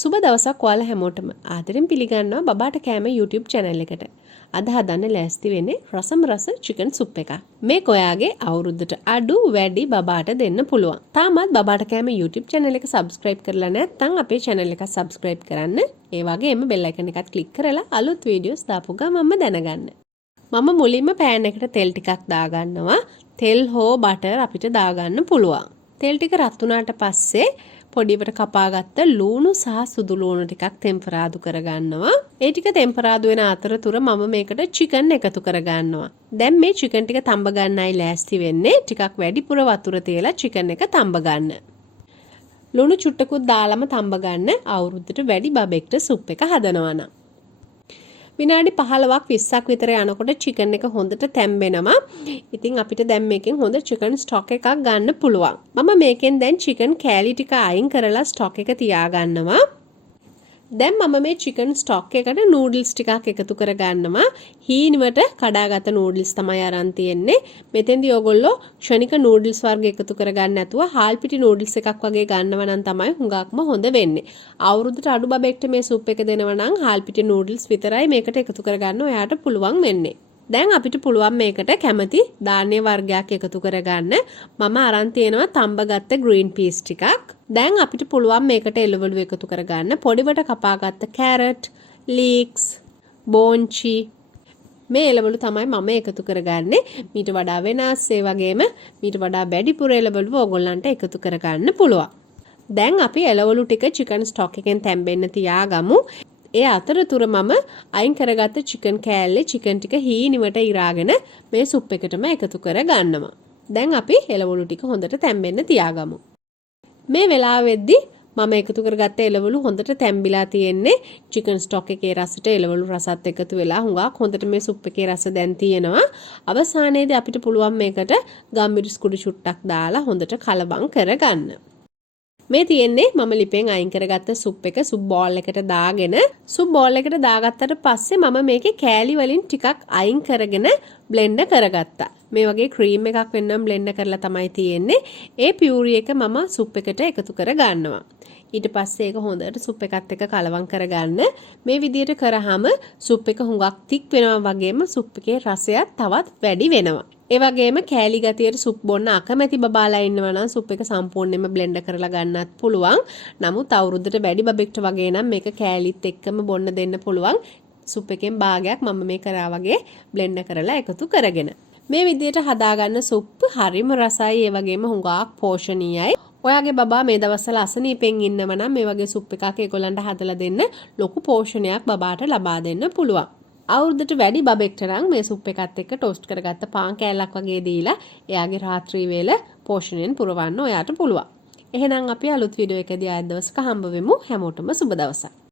සුබ දවසක් ඔයාලා හැමෝටම ආදරෙන් පිළිගන්නවා බබාට කෑම YouTube channel එකට. අද හදන්න ලෑස්ති වෙන්නේ රසම රස chicken soup එකක්. මේක ඔයාගේ අවුරුද්දට අඩු වැඩි බබාට දෙන්න පුළුවන්. තාමත් බබාට කෑම YouTube channel එක subscribe කරලා නැත්නම් අපේ channel එක subscribe කරන්න. ඒ වගේම bell icon එකත් click කරලා අලුත් videos දාපු ගමන්ම දැනගන්න. මම මුලින්ම pan එකට තෙල් ටිකක් දාගන්නවා. තෙල් හෝ butter අපිට දාගන්න පුළුවන්. තෙල් ටික රත් වුණාට පස්සේ පොඩිවට කපාගත්ත ලූණු සහ සුදු ලූණු ටිකක් ටෙම්පරාදු කරගන්නවා. ඒ ටික ටෙම්පරාදු වෙන අතරතුර මම මේකට චිකන් එකතු කරගන්නවා. දැන් මේ චිකන් ටික තඹ ගන්නයි ලෑස්ති වෙන්නේ. ටිකක් වැඩිපුර වතුර තියලා චිකන් එක තඹ ගන්න. ලුණු චුට්ටකුත් දාලම තඹ ගන්න අවුරුද්දට වැඩි බබෙක්ට සුප් එක හදනවා නම්. විනාඩි 15ක් 20ක් විතර යනකොට චිකන් එක හොඳට තැම්බෙනවා. ඉතින් අපිට දැන් මේකෙන් හොඳ චිකන් ස්ටොක් එකක් ගන්න පුළුවන්. මම මේකෙන් දැන් චිකන් කෑලි ටික අයින් කරලා ස්ටොක් එක තියාගන්නවා. දැන් මම මේ චිකන් ස්ටොක් එකට නූඩල්ස් ටිකක් එකතු කරගන්නවා. හීනිවට කඩාගත්ත නූඩල්ස් තමයි අරන් තියෙන්නේ. මෙතෙන්දී ඔයගොල්ලෝ ක්ෂණික නූඩල්ස් වර්ග එකතු කරගන්න නැතුව හාල් පිටි නූඩල්ස් එකක් වගේ ගන්නවා නම් තමයි හුඟක්ම හොඳ වෙන්නේ. අවුරුද්දට අඩු බබෙක්ට මේ සුප් එක දෙනවා නම් හාල් පිටි නූඩල්ස් විතරයි මේකට එකතු කරගන්න ඔයාට පුළුවන් වෙන්නේ. දැන් අපිට පුළුවන් මේකට කැමති ධාන්‍ය වර්ගයක් එකතු කරගන්න. මම අරන් තියෙනවා තඹගත්ත green peas ටිකක්. දැන් අපිට පුළුවන් මේකට එළවලු එකතු කරගන්න. පොඩිවට කපාගත්ත carrot, leeks, බෝංචි මේ එළවලු තමයි මම එකතු කරගන්නේ. මීට වඩා වෙනස් ඒ වගේම මීට වඩා වැඩිපුර එළවලු ඕගොල්ලන්ට එකතු කරගන්න පුළුවන්. දැන් අපි එළවලු ටික chicken stock එකෙන් තැම්බෙන්න තියාගමු. ඒ අතරතුර මම අයින් කරගත්ත චිකන් කෑල්ලේ චිකන් ටික හීනිවට ඉරාගෙන මේ සුප් එකටම එකතු කරගන්නවා. දැන් අපි එළවලු ටික හොඳට තැම්බෙන්න තියාගමු. මේ වෙලාවෙද්දි මම එකතු කරගත්ත එළවලු හොඳට තැම්බිලා තියෙන්නේ. චිකන් ස්ටොක් එකේ රසට එළවලු රසත් එකතු වෙලා හුඟක් හොඳට මේ සුප් එකේ රස දැන් තියෙනවා. අවසානයේදී අපිට පුළුවන් මේකට ගම්මිරිස් කුඩු චුට්ටක් දාලා හොඳට කලබම් කරගන්න. මේ තියෙන්නේ මම ලිපෙන් අයින් කරගත්ත සුප් එක සුප් බෝල් එකට දාගෙන සුප් බෝල් එකට දාගත්තට පස්සේ මම මේකේ කෑලි වලින් ටිකක් අයින් කරගෙන බ්ලෙන්ඩ් කරගත්තා. මේ වගේ ක්‍රීම් එකක් වෙන්නම් බ්ලෙන්ඩ් කරලා තමයි තියෙන්නේ. ඒ පියුරි එක මම සුප් එකට එකතු කරගන්නවා. ඊට පස්සේ ඒක හොඳට සුප් එකත් එක්ක කලවම් කරගන්න. මේ විදිහට කරාම සුප් එක හුඟක් තික් වෙනවා වගේම සුප් එකේ රසයත් තවත් වැඩි වෙනවා. ඒ වගේම කෑලි ගතියට සුප් බොන්න අකමැති බබාලා ඉන්නවා නම් සුප් එක සම්පූර්ණයෙන්ම බ්ලෙන්ඩ් කරලා ගන්නත් පුළුවන්. නමුත් අවුරුද්දට වැඩි බබෙක්ට වගේ නම් මේක කෑලිත් එක්කම බොන්න දෙන්න පුළුවන්. සුප් එකෙන් භාගයක් මම මේ කරා වගේ බ්ලෙන්ඩ් කරලා එකතු කරගෙන. මේ විදිහට හදාගන්න සුප් හරිම රසයි ඒ වගේම හුඟක් පෝෂණීයයි. ඔයාගේ බබා මේ දවස්වල අසනීපෙන් ඉන්නව නම් මේ වගේ සුප් එකක් ඒගොල්ලන්ට හදලා දෙන්න ලොකු පෝෂණයක් බබාට ලබා දෙන්න පුළුවන්. අවුරුද්දට වැඩි බබෙක්ට නම් මේ සුප් එකත් එක්ක ටෝස්ට් කරගත්ත පාන් කෑල්ලක් වගේ දීලා එයාගේ රාත්‍රී වේල පෝෂණයෙන් පුරවන්න ඔයාට පුළුවන්. එහෙනම් අපි අලුත් වීඩියෝ එකදී ආයෙත් දවසක හම්බ වෙමු. හැමෝටම සුබ දවසක්.